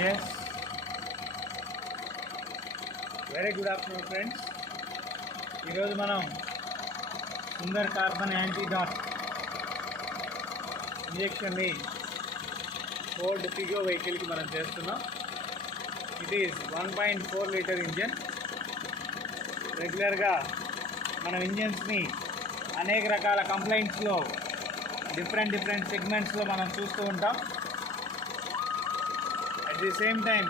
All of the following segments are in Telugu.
Yes. Very good afternoon, friends. ఈరోజు మనం సుందర్ కార్బన్ యాంటీడాట్ ఇంజెక్షన్ని ఫోర్డ్ ఫిగో వెహికల్కి మనం చేస్తున్నాం. It is 1.4 litre engine. రెగ్యులర్గా మనం ఇంజన్స్ని అనేక రకాల కంప్లైంట్స్లో డిఫరెంట్ సెగ్మెంట్స్లో మనం చూస్తూ ఉంటాం. అట్ ది సేమ్ టైం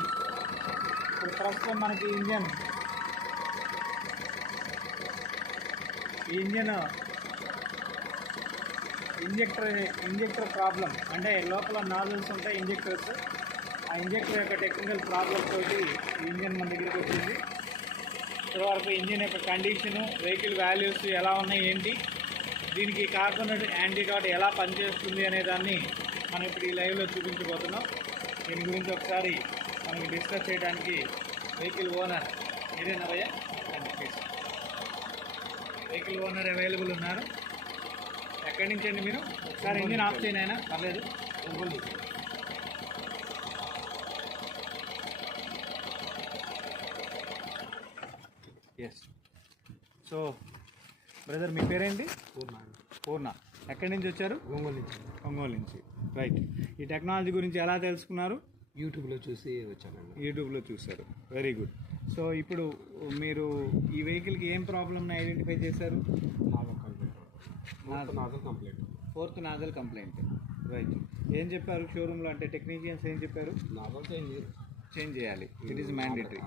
ఇప్పుడు ప్రస్తుతం మనకి ఈ ఇంజన్ ఇంజెక్టర్ ప్రాబ్లం, అంటే లోపల నాజిల్స్ ఉంటాయి ఇంజెక్టర్స్. ఆ ఇంజెక్టర్ యొక్క టెక్నికల్ ప్రాబ్లమ్ తోటి ఈ ఇంజన్ మన దగ్గరికి వచ్చింది. ఇప్పటివరకు ఇంజిన్ యొక్క కండిషను, వెహికల్ వాల్యూస్ ఎలా ఉన్నాయి, ఏంటి, దీనికి కార్బన్ యాంటీడాట్ ఎలా పనిచేస్తుంది అనే దాన్ని మనం ఇప్పుడు ఈ లైవ్లో చూపించబోతున్నాం. దీని గురించి ఒకసారి మనకి డిస్కస్ చేయడానికి వెహికల్ ఓనర్ మీరేనవయ్యా, వెహికల్ ఓనర్ అవైలబుల్ ఉన్నారు. ఎక్కడి నుంచి అండి మీరు? ఒకసారి ఇంజిన్ ఆఫ్ చేయను, అయినా పర్లేదు. ఎస్. సో బ్రదర్, మీ పేరేంటి? పూర్ణ. ఎక్కడి నుంచి వచ్చారు? ఒంగోలు నుంచి. రైట్. ఈ టెక్నాలజీ గురించి ఎలా తెలుసుకున్నారు? యూట్యూబ్లో చూసి వచ్చానండి. యూట్యూబ్లో చూశారు. Very good. సో ఇప్పుడు మీరు ఈ వెహికల్కి ఏం ప్రాబ్లమ్ని ఐడెంటిఫై చేశారు? Fourth nozzle complaint. రైట్. ఏం చెప్పారు షోరూంలో, అంటే టెక్నీషియన్స్ ఏం చెప్పారు? చేంజ్ చేయాలి, it is mandatory.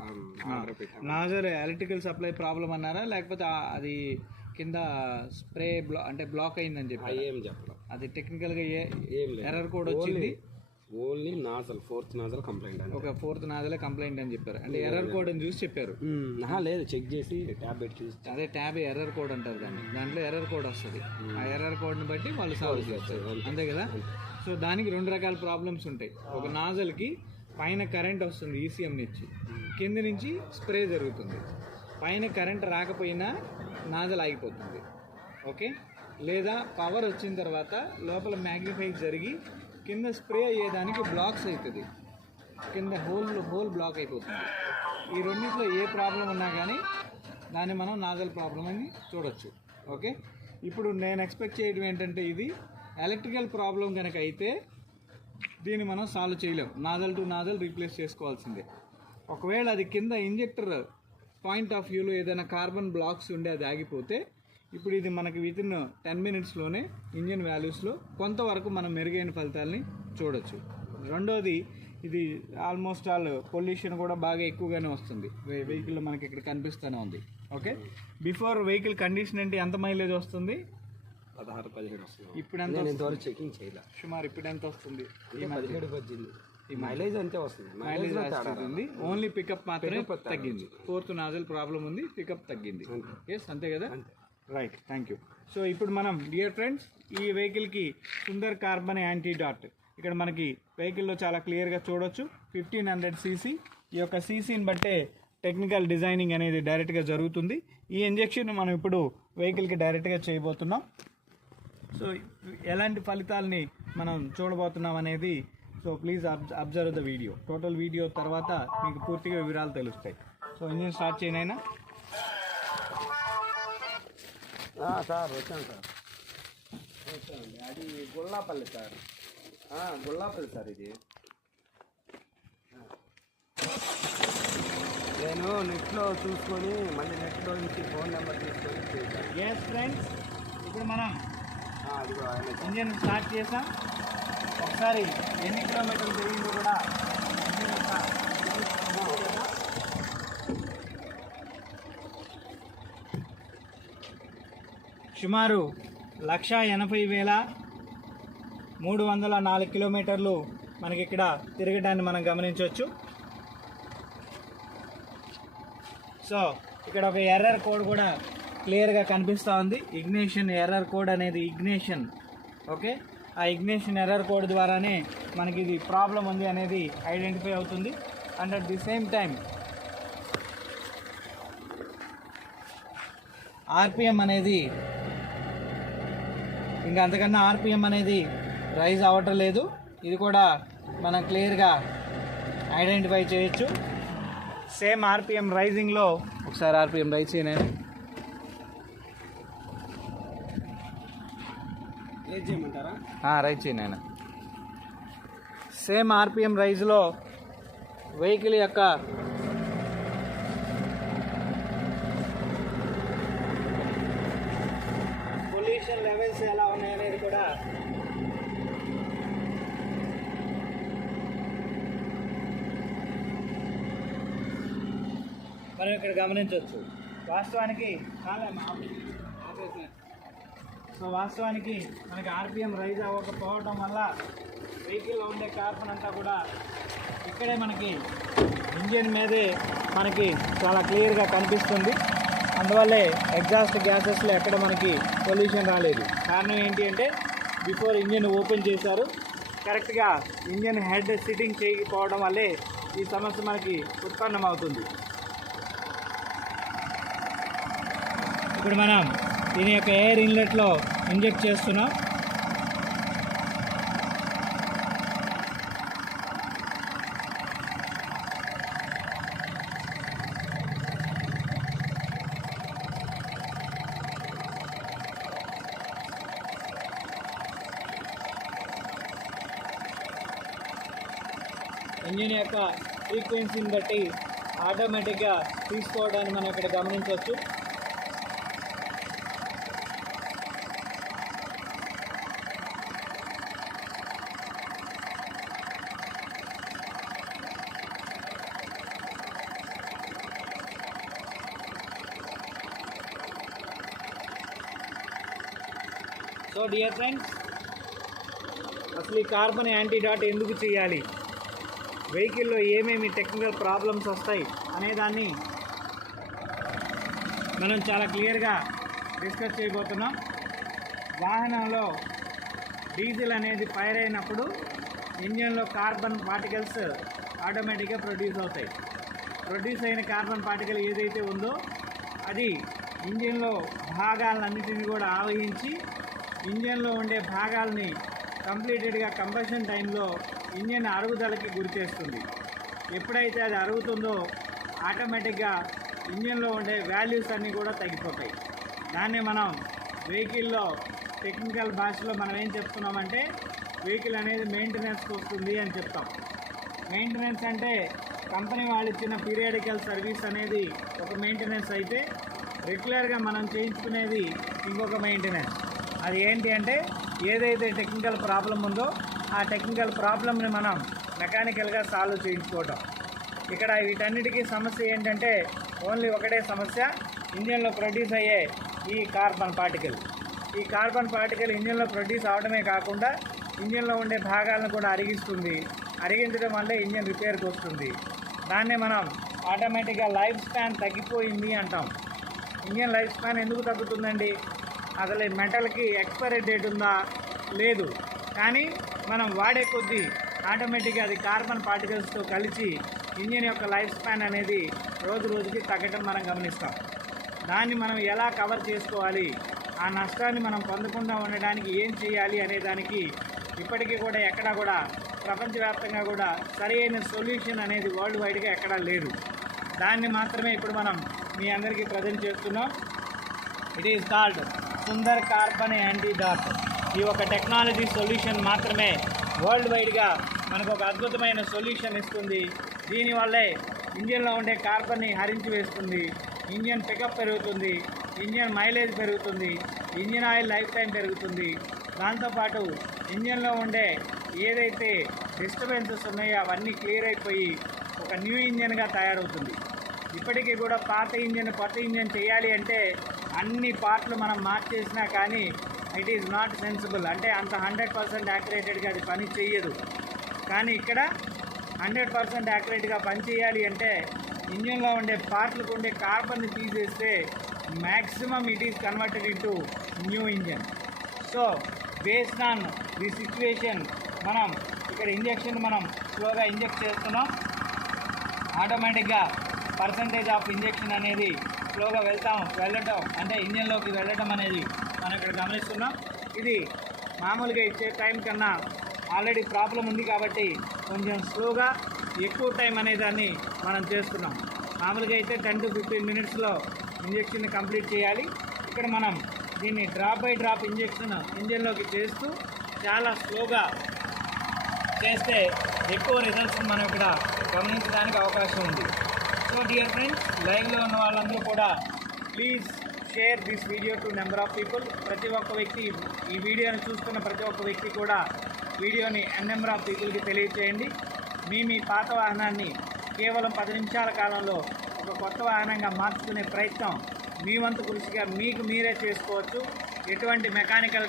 Nozzle electrical supply problem అన్నారా, లేకపోతే అది కింద స్ప్రే బ్లాక్ అయిందని చెప్పి? ఏం చెప్పలేదు. అది టెక్నికల్గా ఎర్రర్ కోడ్ వచ్చింది. Only nozzle, fourth nozzle complaint అని. ఒక ఫోర్త్ నాజలే కంప్లైంట్ అని చెప్పారు, అంటే ఎర్రర్ కోడ్ అని చూసి చెప్పారు? లేదు, చెక్ చేసి ట్యాబ్ పెట్టి చూసి. అదే ట్యాబ్ ఎర్రర్ కోడ్ అంటారు దాన్ని. దాంట్లో ఎర్రర్ కోడ్ వస్తుంది. ఆ ఎర్రర్ కోడ్ని బట్టి వాళ్ళు సాల్వ్ చేస్తారు, అంతే కదా? సో దానికి రెండు రకాల ప్రాబ్లమ్స్ ఉంటాయి. ఒక నాజల్కి పైన కరెంట్ వస్తుంది ఈసీఎం నుంచి, కింద నుంచి స్ప్రే జరుగుతుంది. పైన కరెంట్ రాకపోయినా నాజల్ ఆగిపోతుంది, ఓకే? లేదా పవర్ వచ్చిన తర్వాత లోపల మ్యాగ్నిఫై జరిగి కింద స్ప్రే అయ్యేదానికి బ్లాక్స్ అవుతుంది, కింద హోల్ బ్లాక్ అయిపోతుంది. ఈ రెండింటిలో ఏ ప్రాబ్లం ఉన్నా కానీ దాన్ని మనం నాజల్ ప్రాబ్లం అని చూడొచ్చు, ఓకే? ఇప్పుడు నేను ఎక్స్పెక్ట్ చేయడం ఏంటంటే, ఇది ఎలక్ట్రికల్ ప్రాబ్లం కనుక అయితే దీన్ని మనం సాల్వ్ చేయలేం. నాజల్ టు నాజల్ రీప్లేస్ చేసుకోవాల్సిందే. ఒకవేళ అది కింద ఇంజెక్టర్ పాయింట్ ఆఫ్ వ్యూలో ఏదైనా కార్బన్ బ్లాక్స్ ఉండి అది ఆగిపోతే, ఇప్పుడు ఇది మనకి వితిన్ 10 మినిట్స్లోనే ఇంజిన్ వాల్యూస్లో కొంతవరకు మనం మెరుగైన ఫలితాలని చూడొచ్చు. రెండోది, ఇది ఆల్మోస్ట్ ఆల్ పొల్యూషన్ కూడా బాగా ఎక్కువగానే వస్తుంది వెహికల్లో, మనకి ఇక్కడ కనిపిస్తూనే ఉంది, ఓకే? బిఫోర్ వెహికల్ కండిషన్ ఏంటి, ఎంత మైలేజ్ వస్తుంది? 16-17 వస్తుంది. ఇప్పుడు ఎంత చెకింగ్ చేయాలి సుమారు? ఇప్పుడు ఎంత వస్తుంది? 17 వచ్చింది. ఈ మైలేజ్ అంతే వస్తుంది. మైలేజ్ వస్తుంది, ఓన్లీ పికప్ మాత్రమే తగ్గింది. ఫోర్త్ నాజల్ ప్రాబ్లం ఉంది, పికప్ తగ్గింది. ఎస్, అంతే కదా? Right, thank you. సో ఇప్పుడు మనం డియర్ ఫ్రెండ్స్, ఈ వెహికల్కి సుందర్ కార్బన్ యాంటీడాట్ ఇక్కడ మనకి వెహికల్లో చాలా క్లియర్గా చూడొచ్చు. 1500 cc. ఈ యొక్క సీసీని బట్టే టెక్నికల్ డిజైనింగ్ అనేది డైరెక్ట్గా జరుగుతుంది. ఈ ఇంజెక్షన్ మనం ఇప్పుడు వెహికల్కి డైరెక్ట్గా చేయబోతున్నాం. సో ఎలాంటి ఫలితాలని మనం చూడబోతున్నాం అనేది, so please observe the video. Total video తర్వాత మీకు పూర్తిగా వివరాలు తెలుస్తాయి. సో ఇంజిన్ స్టార్ట్ చేయనైనా. సార్ వచ్చాను సార్. అది గుల్లాపల్లి సార్. గుల్లాపల్లి సార్. ఇది నేను నెట్లో చూసుకొని మళ్ళీ నెట్లో నుంచి ఫోన్ నెంబర్ తీసుకొని చేశాను. ఎస్ ఫ్రెండ్స్, ఇప్పుడు మనం ఇంజిన్ స్టార్ట్ చేసాం. ఒకసారి ఎన్ని కిలోమీటర్లు తిరిగిందో కూడా సుమారు 180,304 కిలోమీటర్లు మనకి ఇక్కడ తిరగడాన్ని మనం గమనించవచ్చు. సో ఇక్కడ ఒక ఎర్రర్ కోడ్ కూడా క్లియర్గా కనిపిస్తూ ఉంది. ఇగ్నిషన్ ఎర్రర్ కోడ్ అనేది ఇగ్నిషన్, ఓకే? ఆ ఇగ్నిషన్ ఎర్రర్ కోడ్ ద్వారానే మనకి ఇది ప్రాబ్లం ఉంది అనేది ఐడెంటిఫై అవుతుంది. And at the same time RPM అనేది ఇంకా అంతకన్నా ఆర్పిఎం అనేది రైజ్ అవ్వటం లేదు. ఇది కూడా మనం క్లియర్గా ఐడెంటిఫై చేయొచ్చు. సేమ్ ఆర్పిఎం రైజింగ్లో ఒకసారి ఆర్పిఎం రైజ్ చేయను, రైజ్ చేయను. సేమ్ ఆర్పిఎం రైజ్లో వెహికల్ యొక్క పొల్యూషన్ లెవెల్స్ ఎలా ఉన్నాయనేది కూడా మనం ఇక్కడ గమనించవచ్చు. వాస్తవానికి వాస్తవానికి మనకి ఆర్పిఎం రైజ్ అవ్వకపోవడం వల్ల వెహికల్లో ఉండే కార్బన్ అంతా కూడా ఇక్కడే మనకి ఇంజిన్ మీదే మనకి చాలా క్లియర్గా కనిపిస్తుంది. అందువల్లే ఎగ్జాస్ట్ గ్యాసెస్లో ఎక్కడ మనకి పొల్యూషన్ రాలేదు. కారణం ఏంటి అంటే బిఫోర్ ఇంజిన్ ఓపెన్ చేశారు, కరెక్ట్గా ఇంజిన్ హెడ్ సిట్టింగ్ చేయకపోవడం వల్లే ఈ సమస్య మనకి ఉత్పన్నమవుతుంది. ఇప్పుడు మనం దీని యొక్క ఎయిర్ ఇన్లెట్లో ఇంజెక్ట్ చేస్తున్నాం. ఇంజిన్ యొక్క ఫ్రీక్వెన్సీని బట్టి ఆటోమేటిక్గా తీసుకోవడాన్ని మనం ఇక్కడ గమనించవచ్చు. సో డియర్ ఫ్రెండ్స్, అసలు ఈ కార్బన్ యాంటీడాట్ ఎందుకు చేయాలి, వెహికల్లో ఏమేమి టెక్నికల్ ప్రాబ్లమ్స్ వస్తాయి అనేదాన్ని మనం చాలా క్లియర్గా డిస్కస్ చేయబోతున్నాం. వాహనంలో డీజిల్ అనేది ఫైర్ అయినప్పుడు ఇంజన్లో కార్బన్ పార్టికల్స్ ఆటోమేటిక్గా ప్రొడ్యూస్ అవుతాయి. ప్రొడ్యూస్ అయిన కార్బన్ పార్టికల్ ఏదైతే ఉందో అది ఇంజన్లో భాగాలన్నిటిని కూడా ఆవహించి ఇంజన్లో ఉండే భాగాల్ని కంప్లీటెడ్గా కంబషన్ టైంలో ఇంజన్ అరుగుదలకి గురి చేస్తుంది. ఎప్పుడైతే అది అరుగుతుందో ఆటోమేటిక్గా ఇంజన్లో ఉండే వాల్యూస్ అన్నీ కూడా తగ్గిపోతాయి. దాన్ని మనం వెహికల్లో టెక్నికల్ భాషలో మనం ఏం చెప్తున్నామంటే వెహికల్ అనేది మెయింటెనెన్స్కి వస్తుంది అని చెప్తాం. మెయింటెనెన్స్ అంటే కంపెనీ వాళ్ళు ఇచ్చిన పీరియాడికల్ సర్వీస్ అనేది ఒక మెయింటెనెన్స్ అయితే, రెగ్యులర్గా మనం చేయించుకునేది ఇంకొక మెయింటెనెన్స్. అది ఏంటి అంటే ఏదైతే టెక్నికల్ ప్రాబ్లం ఉందో ఆ టెక్నికల్ ప్రాబ్లమ్ని మనం మెకానికల్గా సాల్వ్ చేయించుకోవటం. ఇక్కడ వీటన్నిటికీ సమస్య ఏంటంటే ఓన్లీ ఒకటే సమస్య, ఇంజన్లో ప్రొడ్యూస్ అయ్యే ఈ కార్బన్ పార్టికల్. ఈ కార్బన్ పార్టికల్ ఇంజన్లో ప్రొడ్యూస్ అవడమే కాకుండా ఇంజన్లో ఉండే భాగాలను కూడా అరిగిస్తుంది. అరిగించడం వల్ల ఇంజన్ రిపేర్కి వస్తుంది. దాన్నే మనం ఆటోమేటిక్గా లైఫ్ స్పాన్ తగ్గిపోయింది అంటాం. ఇంజన్ లైఫ్ స్పాన్ ఎందుకు తగ్గుతుందండి? అసలు మెటల్కి ఎక్స్పైరీ డేట్ ఉందా? లేదు. కానీ మనం వాడే కొద్దీ ఆటోమేటిక్గా అది కార్బన్ పార్టికల్స్తో కలిసి ఇంజిన్ యొక్క లైఫ్ స్పాన్ అనేది రోజు రోజుకి తగ్గడం మనం గమనిస్తాం. దాన్ని మనం ఎలా కవర్ చేసుకోవాలి, ఆ నష్టాన్ని మనం పొందకుండా ఉండడానికి ఏం చేయాలి అనే దానికి ఇప్పటికీ కూడా ఎక్కడా కూడా ప్రపంచవ్యాప్తంగా కూడా సరైన సొల్యూషన్ అనేది వరల్డ్ వైడ్గా ఎక్కడా లేదు. దాన్ని మాత్రమే ఇప్పుడు మనం మీ అందరికీ ప్రజెంట్ చేస్తున్నాం. It is called Sundar carbon antidote. ఈ ఒక టెక్నాలజీ సొల్యూషన్ మాత్రమే వరల్డ్ వైడ్గా మనకు ఒక అద్భుతమైన సొల్యూషన్ ఇస్తుంది. దీనివల్లే ఇంజన్లో ఉండే కార్బన్ని హరించి వేస్తుంది, ఇంజన్ పికప్ పెరుగుతుంది, ఇంజన్ మైలేజ్ పెరుగుతుంది, ఇంజన్ ఆయిల్ లైఫ్ టైం పెరుగుతుంది. దాంతోపాటు ఇంజన్లో ఉండే ఏదైతే డిస్టర్బెన్సెస్ ఉన్నాయో అవన్నీ క్లియర్ అయిపోయి ఒక న్యూ ఇంజన్గా తయారవుతుంది. ఇప్పటికీ కూడా పాత ఇంజన్ కొత్త ఇంజన్ చేయాలి అంటే అన్ని పార్ట్లు మనం మార్చేసినా కానీ ఇట్ ఈజ్ నాట్ సెన్సిబుల్, అంటే అంత 100% యాక్యురేటెడ్గా అది పని చేయదు. కానీ ఇక్కడ 100% యాక్యురేట్గా పని చేయాలి అంటే ఇంజన్లో ఉండే పార్ట్లకు ఉండే కార్బన్ని తీసేస్తే maximum it is converted into new engine. So based on the situation మనం ఇక్కడ ఇంజెక్షన్ మనం స్లోగా ఇంజెక్ట్ చేస్తున్నాం. ఆటోమేటిక్గా పర్సంటేజ్ ఆఫ్ ఇంజెక్షన్ అనేది స్లోగా వెళ్ళటం అంటే ఇంజన్లోకి వెళ్ళటం అనేది మనం ఇక్కడ గమనిస్తున్నాం. ఇది మామూలుగా ఇచ్చే టైం కన్నా ఆల్రెడీ ప్రాబ్లం ఉంది కాబట్టి కొంచెం స్లోగా ఎక్కువ టైం అనే దాన్ని మనం చేస్తున్నాం. మామూలుగా అయితే 10 to 15 మినిట్స్లో ఇంజెక్షన్ కంప్లీట్ చేయాలి. ఇక్కడ మనం దీన్ని డ్రాప్ బై డ్రాప్ ఇంజెక్షన్ ఇంజన్లోకి చేస్తూ చాలా స్లోగా చేస్తే ఎక్కువ రిజల్ట్స్ మనం ఇక్కడ గమనించడానికి అవకాశం ఉంది. సో డియర్ ఫ్రెండ్స్, లైవ్లో ఉన్న వాళ్ళందరూ కూడా please share this video to number of people. ప్రతి ఒక్క వ్యక్తి, ఈ వీడియోని చూస్తున్న ప్రతి ఒక్క వ్యక్తి కూడా వీడియోని నెంబర్ ఆఫ్ పీపుల్కి తెలియజేయండి. మీ పాత వాహనాన్ని కేవలం 10 నిమిషాల కాలంలో ఒక కొత్త వాహనంగా మార్చుకునే ప్రయత్నం మీ వంతు కృషిగా మీకు మీరే చేసుకోవచ్చు. ఎటువంటి మెకానికల్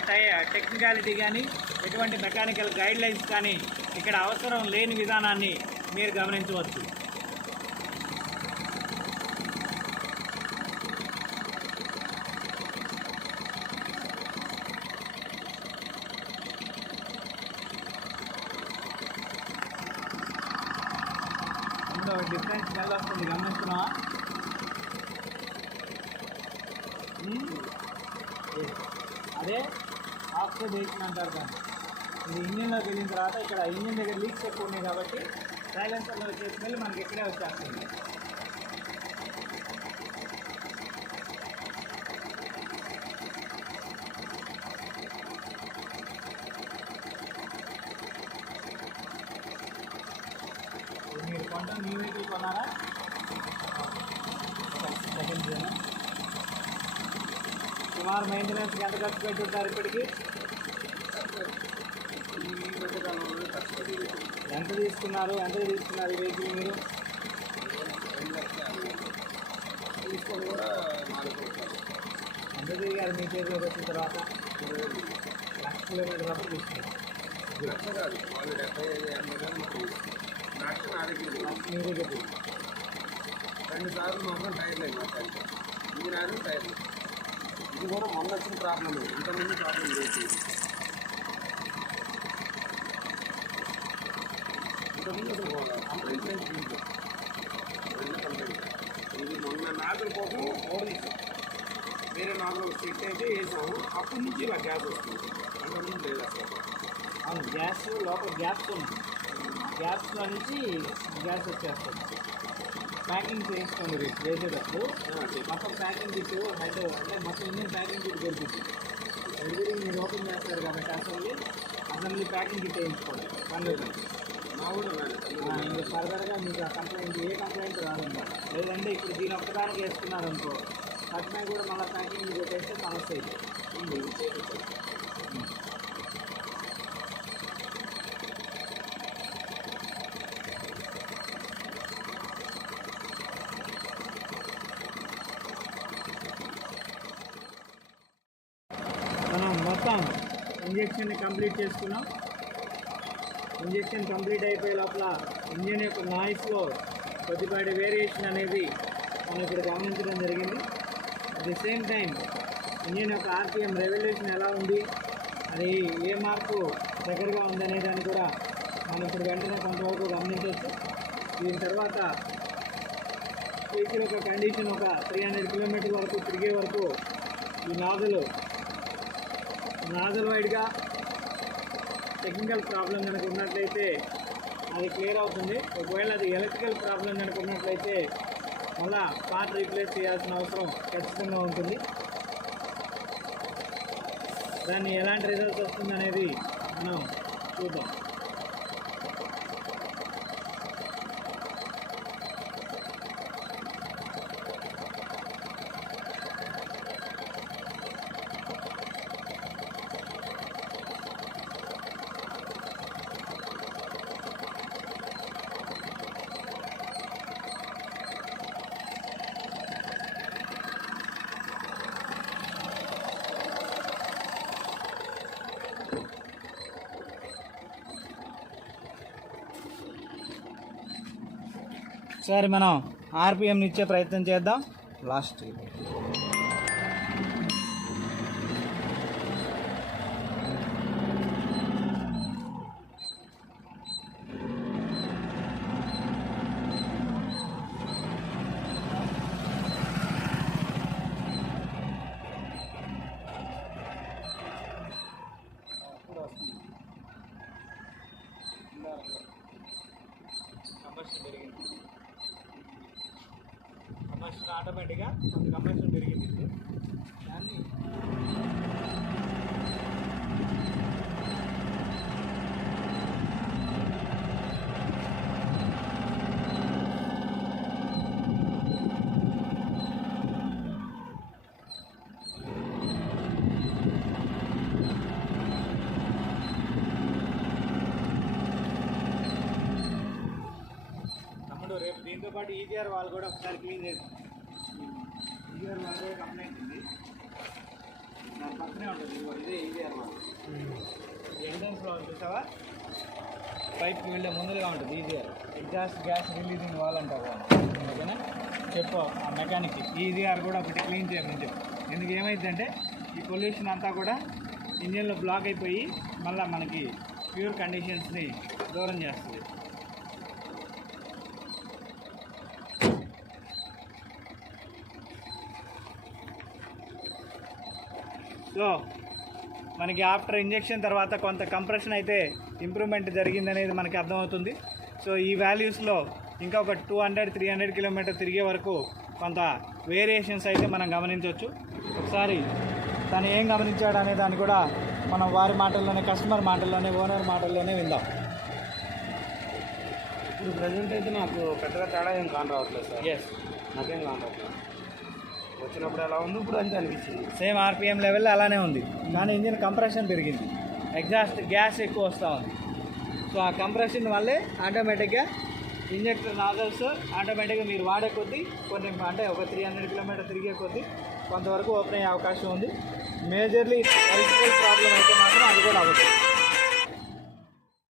టెక్నికాలిటీ కానీ, ఎటువంటి మెకానికల్ గైడ్లైన్స్ కానీ ఇక్కడ అవసరం లేని విధానాన్ని మీరు గమనించవచ్చు. డిఫరెంట్ స్మెల్ వస్తుంది, గమనిస్తున్నావా? అదే ఆక్సిడేషన్ అంటారు దాన్ని. ఇది ఇంజిన్లోకి వెళ్ళిన తర్వాత ఇక్కడ ఇంజిన్ దగ్గర లీక్స్ ఎక్కువ ఉన్నాయి కాబట్టి సైలెన్సర్లో వచ్చే స్మెల్ మనకి ఇక్కడే వచ్చేస్తుంది. మీరు కొంటాం న్యూ వెహికల్ కొన్నారా? సెకండ్ సుమారు మెయింటెనెన్స్కి ఎంత ఖర్చు పెట్టుంటారు ఇప్పటికి? ఎంత తీసుకున్నారు ఈ వెహికల్ మీరు? తీసుకొని కూడా 4 ఎంత తిరిగారు మీ చేతిలోకి వచ్చిన తర్వాత? 1,00,000 కిలోమీటర్ వరకు తీసుకున్నారు. లక్ష కాదు, వాళ్ళు 75-80 వేలు మాకు లక్ష నా దగ్గర మీ దగ్గర 2 సార్లు మాత్రం టైర్ లేదు మా టైర్, ఇంజిన్ టైర్. ఇది కూడా మొన్న వచ్చిన ప్రాబ్లం, ఇంతకుముందు ప్రాబ్లం లేదు. ఇంతకుముందు అసలు కంప్లైంట్ లేదు దీంట్లో, 2 కంప్లైంట్. ఇది మొన్న నాగుల కోసం ఓడించాం, వేరే నాగులు సెట్ అయితే వేసాము, అప్పటి నుంచి ఇలా గ్యాస్ వస్తుంది, అంతకుముందు లేదు అసలు. అవును, గ్యాస్ లోపల గ్యాప్స్ ఉన్నాయి, గ్యాప్స్లో నుంచి గ్యాస్ వచ్చేస్తుంది. ప్యాకింగ్ చేయించుకోండి వేసేటప్పుడు మొత్తం ప్యాకింగ్ కిట్ హెడ్ అంటే మొత్తం ఇంజిన్ ప్యాకింగ్ కిట్ దొరుకుతుంది. ఎవ్రీథింగ్ మీరు ఓపెన్ చేస్తారు కాబట్టి అసెంబ్లీ ప్యాకింగ్ కిట్ వేయించుకోండి. మా ఊళ్ళో ఇంకా ఫర్దర్గా మీకు ఆ కంప్లైంట్ ఏ కంప్లైంట్ రాదన్నమాట. లేదంటే ఇప్పుడు దీని ఒక్కదానికి వేసుకున్నారనుకో, కట్టినా కూడా మళ్ళీ ప్యాకింగ్ పెట్టేస్తే సమస్య అవుతుంది. మనం మొత్తం ఇంజెక్షన్ని కంప్లీట్ చేసుకున్నాం. ఇంజెక్షన్ కంప్లీట్ అయిపోయే లోపల ఇంజిన్ యొక్క నాయిస్లో కొద్దిపాటి వేరియేషన్ అనేది మనం ఇప్పుడు గమనించడం జరిగింది. At the same time engine యొక్క ఆర్పిఎం రెవల్యూషన్ ఎలా ఉంది, అది ఏ మార్పు దగ్గరగా ఉందనే దాన్ని కూడా మనం ఇప్పుడు వెంటనే కొంతవరకు గమనించవచ్చు. దీని తర్వాత వెహికల్ యొక్క కండిషన్ ఒక 300 కిలోమీటర్ల వరకు తిరిగే వరకు ఈ నాజల్ వైడ్గా టెక్నికల్ ప్రాబ్లం కనుక ఉన్నట్లయితే అది క్లియర్ అవుతుంది. ఒకవేళ అది ఎలక్ట్రికల్ ప్రాబ్లం కనుక ఉన్నట్లయితే మళ్ళా పార్ట్ రీప్లేస్ చేయాల్సిన అవసరం ఖచ్చితంగా ఉంటుంది. దాన్ని ఎలాంటి రిజల్ట్స్ వస్తుంది అనేది మనం చూద్దాం. ఒకసారి మనం ఆర్పిఎం ఇచ్చే ప్రయత్నం చేద్దాం. లాస్ట్ ఆటోమేటిక్గా కొంత కంప్రెషన్ పెరిగింది దాన్ని రేపు దీంతో పాటు ఈజీఆర్ వాల్ కూడా ఒకసారి క్లీన్ చేస్తాం. ఈజీఆర్ వాల్ కూడా కంప్లైంట్ ఉంది, దాని పక్కనే ఉంటుంది. ఇదే ఈజీఆర్ వాల్ ఎంట్రన్స్లో చూసావా, పైప్కి వెళ్ళే ముందుగా ఉంటుంది EGR. Exhaust gas releasing wall అంటారు ఓకేనా. చెప్పు ఆ మెకానిక్కి ఈజీఆర్ కూడా ఒకటి క్లీన్ చేయమని చెప్పు. ఎందుకు ఏమైందంటే ఈ పొల్యూషన్ అంతా కూడా ఇంజిన్లో బ్లాక్ అయిపోయి మళ్ళీ మనకి ప్యూర్ కండిషన్స్ని దూరం చేస్తుంది. సో మనకి ఆఫ్టర్ ఇంజెక్షన్ తర్వాత కొంత కంప్రెషన్ అయితే ఇంప్రూవ్మెంట్ జరిగిందనేది మనకి అర్థమవుతుంది. సో ఈ వాల్యూస్లో ఇంకా ఒక 200-300 కిలోమీటర్ తిరిగే వరకు కొంత వేరియేషన్స్ అయితే మనం గమనించవచ్చు. ఒకసారి తను ఏం గమనించాడు అనే దాన్ని కూడా మనం వారి మాటల్లోనే, కస్టమర్ మాటల్లోనే, ఓనర్ మాటల్లోనే విందాం. ఇప్పుడు ప్రజెంట్ అయితే నాకు పెద్దగా తేడా ఏం కాని రావట్లేదు సార్. ఎస్, నాకేం కాని రావట్లేదు. వచ్చినప్పుడు ఎలా ఉంది, ఇప్పుడు అంతే అనిపించింది. సేమ్ ఆర్పిఎం లెవెల్లో అలానే ఉంది, కానీ ఇంజిన్ కంప్రెషన్ పెరిగింది, ఎగ్జాస్ట్ గ్యాస్ ఎక్కువ వస్తూ ఉంది. సో ఆ కంప్రెషన్ వల్లే ఆటోమేటిక్గా ఇంజెక్టర్ నాజల్స్ ఆటోమేటిక్గా మీరు వాడే కొద్దీ కొన్ని అంటే ఒక 300 కిలోమీటర్ తిరిగే కొద్దీ కొంతవరకు ఓపెన్ అయ్యే అవకాశం ఉంది. మేజర్లీ ఎలక్ట్రికల్ ప్రాబ్లం అయితే మాత్రం అది కూడా అవ్వదు.